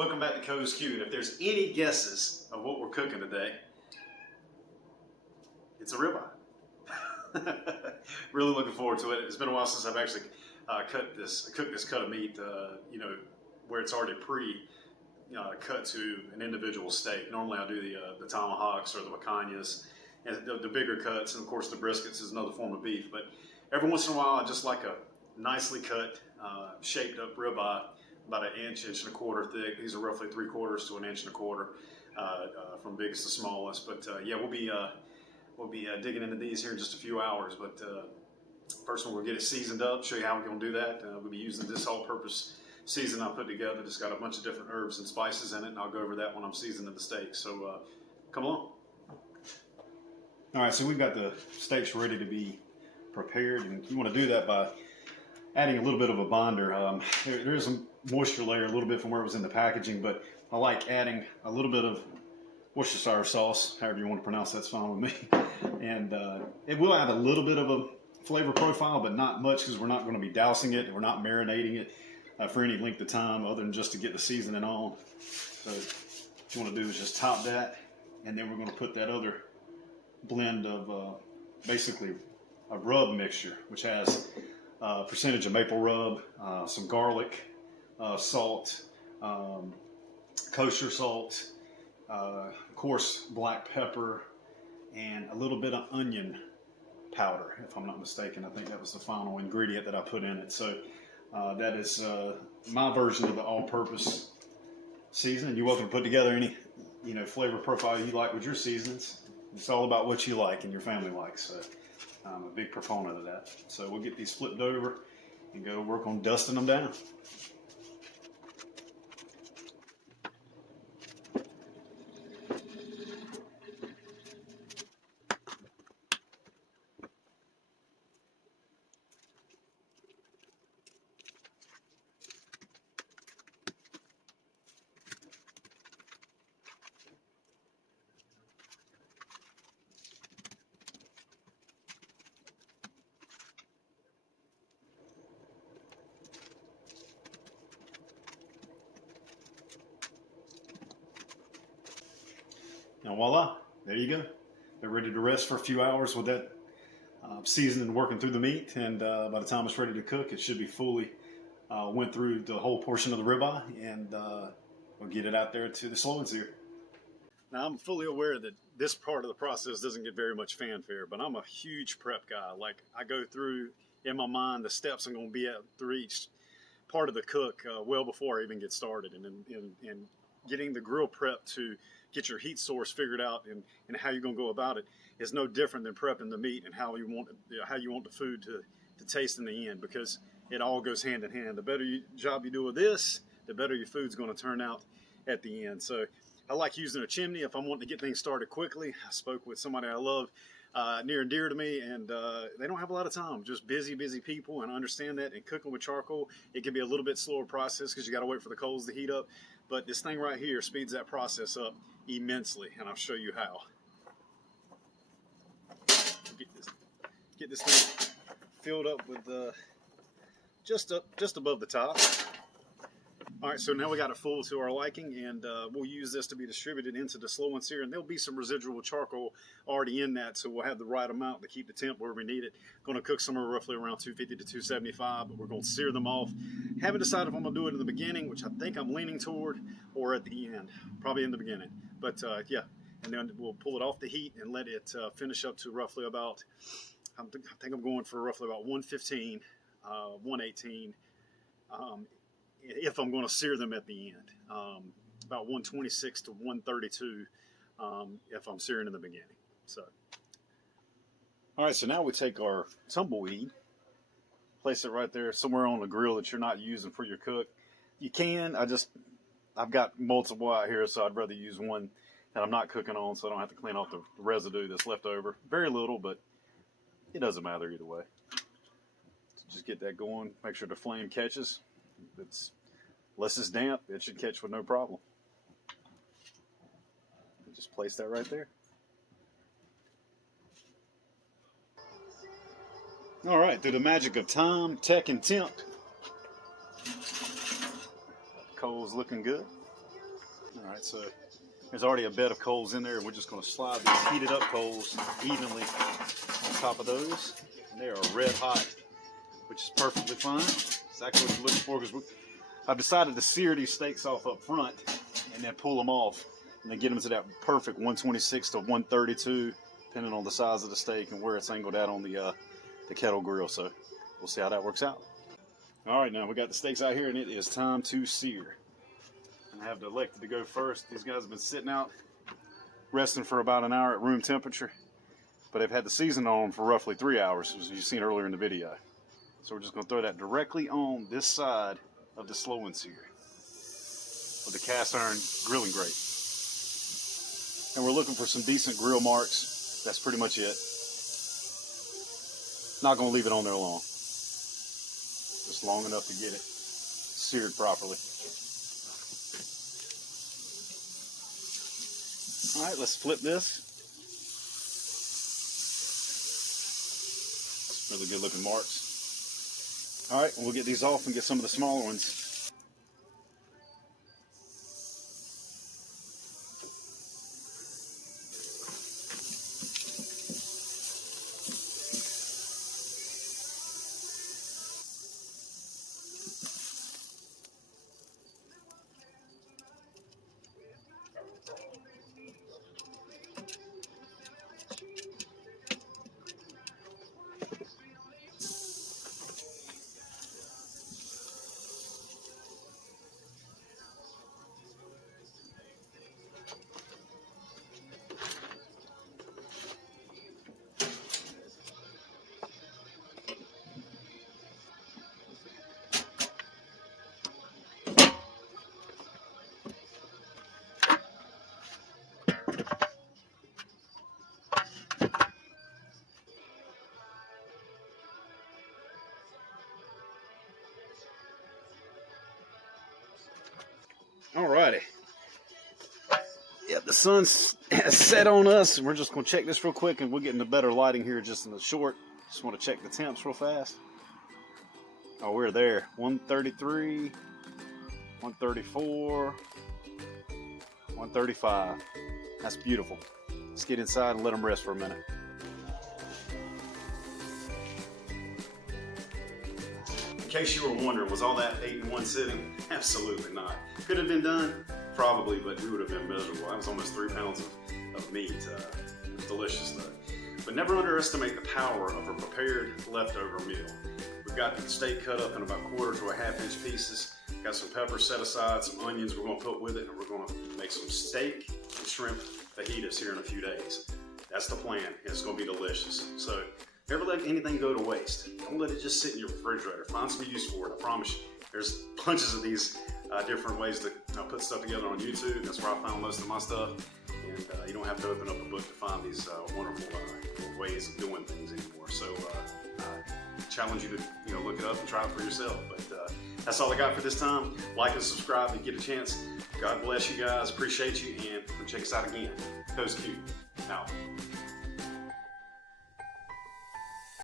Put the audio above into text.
Welcome back to Coe'sQ, and if there's any guesses of what we're cooking today, it's a ribeye. Really looking forward to it. It's been a while since I've actually cooked this cut of meat, where it's already cut to an individual steak. Normally I do the tomahawks or the picanhas, and the bigger cuts, and of course the briskets is another form of beef. But every once in a while I just like a nicely cut, shaped up ribeye, about an inch and a quarter thick. These are roughly 3/4 to an inch and a quarter, from biggest to smallest. But yeah, we'll be digging into these here in just a few hours. But first one, we'll get it seasoned up, show you how we're going to do that. We'll be using this all-purpose season I put together. Just got a bunch of different herbs and spices in it, and I'll go over that when I'm seasoning the steak. So come along. All right, so we've got the steaks ready to be prepared, and you want to do that by adding a little bit of a binder. There is a moisture layer a little bit from where it was in the packaging, but I like adding a little bit of Worcestershire sauce, however you want to pronounce that's fine with me. And it will add a little bit of a flavor profile, but not much, because we're not going to be dousing it. We're not marinating it for any length of time other than just to get the seasoning on. So what you want to do is just top that, and then we're going to put that other blend of basically a rub mixture, which has a percentage of maple rub, some garlic, salt, kosher salt, of course black pepper, and a little bit of onion powder, if I'm not mistaken. I think that was the final ingredient that I put in it. So that is my version of the all-purpose seasoning. You're welcome to put together any flavor profile you like with your seasonings. It's all about what you like and your family likes. So I'm a big proponent of that. So we'll get these flipped over and go work on dusting them down. And voila, there you go. They're ready to rest for a few hours with that seasoning working through the meat, and by the time it's ready to cook, it should be fully went through the whole portion of the ribeye, and we'll get it out there to the slow and sear. Now, I'm fully aware that this part of the process doesn't get very much fanfare, but I'm a huge prep guy. Like, I go through in my mind the steps I'm going to be at through each part of the cook well before I even get started, and getting the grill prep to get your heat source figured out and how you're going to go about it is no different than prepping the meat and how you want the food to taste in the end, because it all goes hand in hand. The better job you do with this, the better your food's going to turn out at the end. So I like using a chimney if I'm wanting to get things started quickly. I spoke with somebody I love near and dear to me, and they don't have a lot of time, just busy people, and I understand that. And cooking with charcoal, it can be a little bit slower process because you got to wait for the coals to heat up. But this thing right here speeds that process up immensely, and I'll show you how. Get this thing filled up with just above the top. All right, so now we got it full to our liking, and we'll use this to be distributed into the slow and sear, and there'll be some residual charcoal already in that, so we'll have the right amount to keep the temp where we need it. Going to cook somewhere roughly around 250 to 275, but we're going to sear them off. Haven't decided if I'm going to do it in the beginning, which I think I'm leaning toward, or at the end, probably in the beginning. But yeah, and then we'll pull it off the heat and let it finish up to roughly about, I think I'm going for roughly about 115, 118, if I'm going to sear them at the end, about 126 to 132 if I'm searing in the beginning. So, all right, so now we take our tumbleweed, place it right there somewhere on the grill that you're not using for your cook. You can, I've got multiple out here, so I'd rather use one that I'm not cooking on, so I don't have to clean off the residue that's left over. Very little, but it doesn't matter either way. So just get that going, make sure the flame catches. Unless it's damp, it should catch with no problem. Just place that right there. All right, through the magic of time, tech, and temp, coal's looking good. All right, so there's already a bed of coals in there, and we're just going to slide these heated up coals evenly on top of those. And they are red hot, which is perfectly fine. Exactly what you're looking for, because I've decided to sear these steaks off up front and then pull them off and then get them to that perfect 126 to 132, depending on the size of the steak and where it's angled out on the kettle grill. So we'll see how that works out. All right, now we got the steaks out here, and it is time to sear. I have elected to go first. These guys have been sitting out resting for about an hour at room temperature, but they've had the season on them for roughly 3 hours, as you've seen earlier in the video. So we're just going to throw that directly on this side of the slow and sear with the cast iron grilling grate. And we're looking for some decent grill marks. That's pretty much it. Not going to leave it on there long. Just long enough to get it seared properly. All right, let's flip this. Really good looking marks. All right, we'll get these off and get some of the smaller ones. Alrighty. Yep, the sun's set on us, and we're just going to check this real quick, and we'll get into better lighting here just in the short. Just want to check the temps real fast. Oh, we're there. 133, 134, 135. That's beautiful. Let's get inside and let them rest for a minute. In case you were wondering, was all that 8 in one sitting? Absolutely not. Could have been done? Probably, but we would have been miserable. That was almost 3 pounds of meat. It was delicious though. But never underestimate the power of a prepared leftover meal. We've got the steak cut up in about 1/4 to 1/2 inch pieces. Got some peppers set aside, some onions we're going to put with it, and we're going to make some steak and shrimp fajitas here in a few days. That's the plan. It's going to be delicious. So never let anything go to waste. Don't let it just sit in your refrigerator. Find some use for it. I promise you. There's bunches of these different ways to put stuff together on YouTube. That's where I found most of my stuff. And you don't have to open up a book to find these wonderful ways of doing things anymore. So I challenge you to look it up and try it for yourself. But that's all I got for this time. Like and subscribe if you get a chance. God bless you guys. Appreciate you. And check us out again. Coe'sQ. Out.